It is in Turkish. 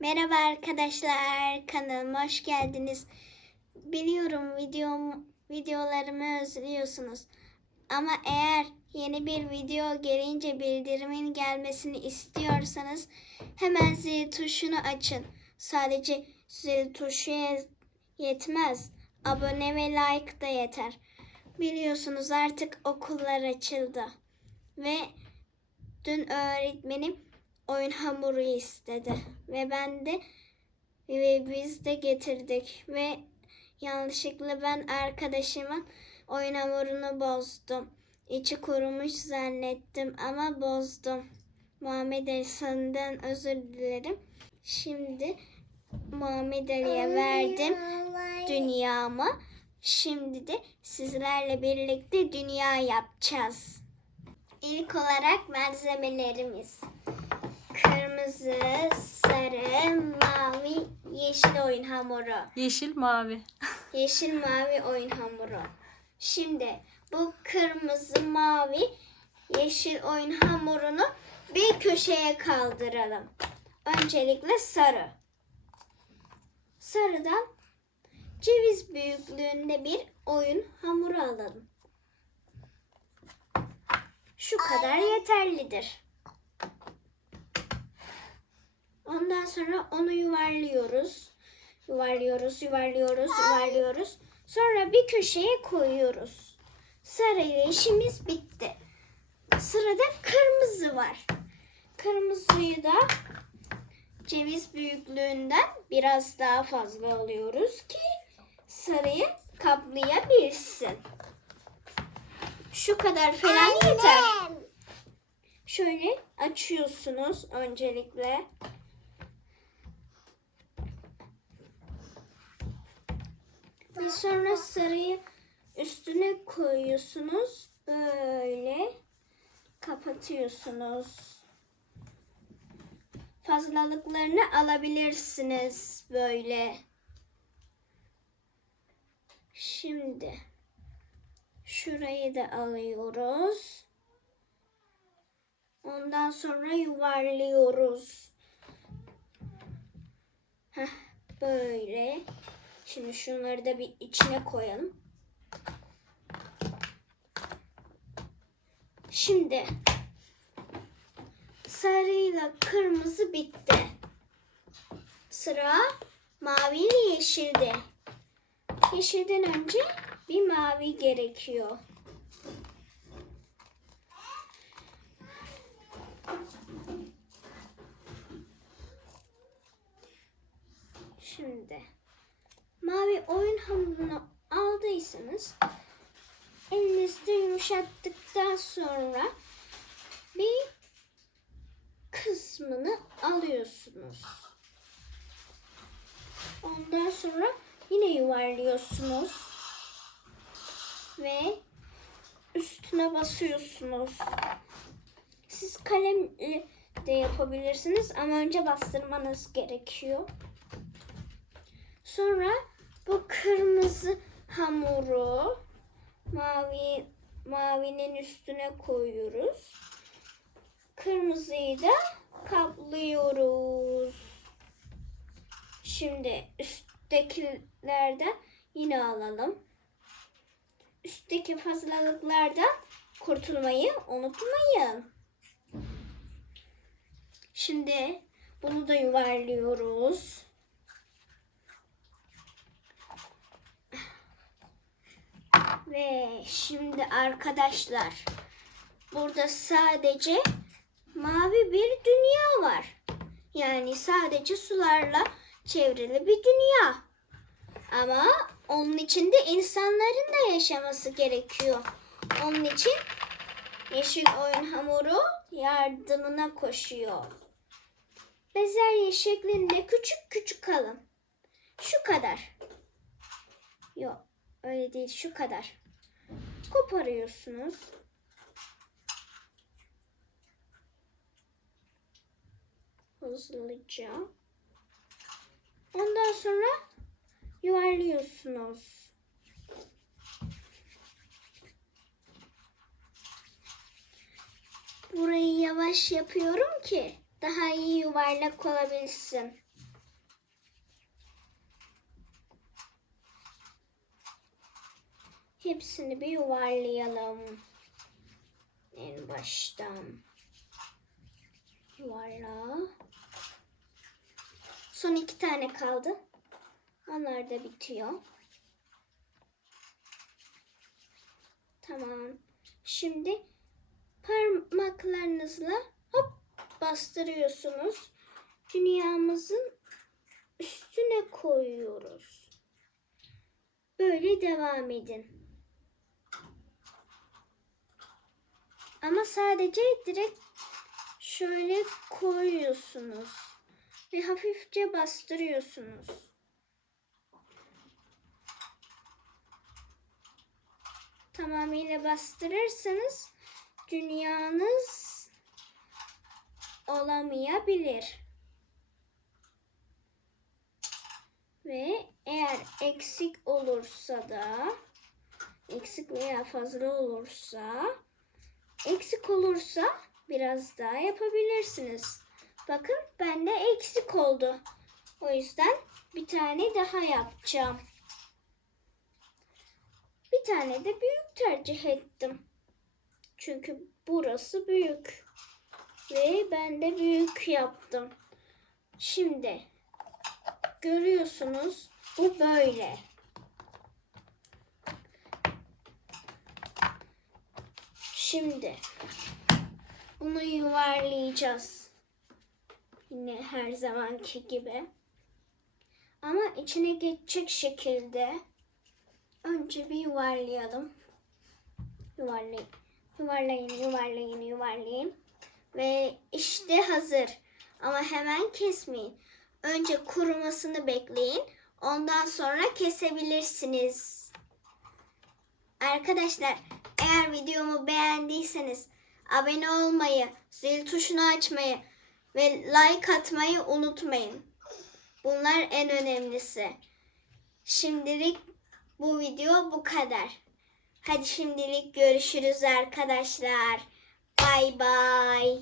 Merhaba arkadaşlar, kanalıma hoş geldiniz. Biliyorum videom, videolarımı özlüyorsunuz. Ama eğer yeni bir video gelince bildirimin gelmesini istiyorsanız hemen zil tuşunu açın. Sadece zil tuşu ye- yetmez. Abone ve like da yeter. Biliyorsunuz artık okullar açıldı. Ve dün öğretmenim oyun hamuru istedi ve ben de ve biz de getirdik ve yanlışlıkla ben arkadaşımın oyun hamurunu bozdum. İçi kurumuş zannettim ama bozdum. Muhammed Ali senden özür dilerim. Şimdi Muhammed Ali'ye verdim dünyamı. Şimdi de sizlerle birlikte dünya yapacağız. İlk olarak malzemelerimiz. Kırmızı, sarı, mavi, yeşil oyun hamuru. Yeşil mavi. Yeşil mavi oyun hamuru. Şimdi bu kırmızı, mavi, yeşil oyun hamurunu bir köşeye kaldıralım. Öncelikle sarı. Sarıdan ceviz büyüklüğünde bir oyun hamuru alalım. Şu kadar yeterlidir. Ondan sonra onu yuvarlıyoruz. Yuvarlıyoruz, yuvarlıyoruz, yuvarlıyoruz. Sonra bir köşeye koyuyoruz. Sarıyla işimiz bitti. Sırada kırmızı var. Kırmızıyı da ceviz büyüklüğünden biraz daha fazla alıyoruz ki sarıyı kaplayabilsin. Şu kadar falan yeter. Şöyle açıyorsunuz öncelikle. Sonra sarıyı üstüne koyuyorsunuz. Böyle kapatıyorsunuz. Fazlalıklarını alabilirsiniz böyle. Şimdi şurayı da alıyoruz. Ondan sonra yuvarlıyoruz. Heh, böyle. Şimdi şunları da bir içine koyalım. Şimdi sarıyla kırmızı bitti. Sıra mavi ile yeşilde. Yeşilden önce bir mavi gerekiyor. Şimdi mavi oyun hamurunu aldıysanız elinizde yumuşattıktan sonra bir kısmını alıyorsunuz. Ondan sonra yine yuvarlıyorsunuz ve üstüne basıyorsunuz. Siz kalemle de yapabilirsiniz ama önce bastırmanız gerekiyor. Sonra bu kırmızı hamuru mavi mavinin üstüne koyuyoruz. Kırmızıyı da kaplıyoruz. Şimdi üsttekilerden yine alalım. Üstteki fazlalıklardan kurtulmayı unutmayın. Şimdi bunu da yuvarlıyoruz. Ve şimdi arkadaşlar burada sadece mavi bir dünya var. Yani sadece sularla çevrili bir dünya. Ama onun içinde insanların da yaşaması gerekiyor. Onun için yeşil oyun hamuru yardımına koşuyor. Bezelye şeklinde küçük küçük alın. Şu kadar. Yok öyle değil şu kadar. Koparıyorsunuz. Hızlıca. Ondan sonra yuvarlıyorsunuz. Burayı yavaş yapıyorum ki daha iyi yuvarlak olabilsin. Hepsini bir yuvarlayalım. En baştan. Yuvarla. Son iki tane kaldı. Onlar da bitiyor. Tamam. Şimdi parmaklarınızla hop bastırıyorsunuz. Dünyamızın üstüne koyuyoruz. Böyle devam edin. Ama sadece direkt şöyle koyuyorsunuz ve hafifçe bastırıyorsunuz. Tamamıyla bastırırsanız dünyanız olamayabilir. Ve eğer eksik olursa da eksik veya fazla olursa eksik olursa biraz daha yapabilirsiniz. Bakın bende eksik oldu. O yüzden bir tane daha yapacağım. Bir tane de büyük tercih ettim. Çünkü burası büyük. Ve ben de büyük yaptım. Şimdi görüyorsunuz bu böyle. Şimdi bunu yuvarlayacağız. Yine her zamanki gibi. Ama içine geçecek şekilde önce bir yuvarlayalım. Yuvarlayın. Yuvarlayın, yuvarlayın, yuvarlayın. Ve işte hazır. Ama hemen kesmeyin. Önce kurumasını bekleyin. Ondan sonra kesebilirsiniz. Arkadaşlar eğer videomu beğendiyseniz abone olmayı, zil tuşunu açmayı ve like atmayı unutmayın. Bunlar en önemlisi. Şimdilik bu video bu kadar. Hadi şimdilik görüşürüz arkadaşlar. Bay bay.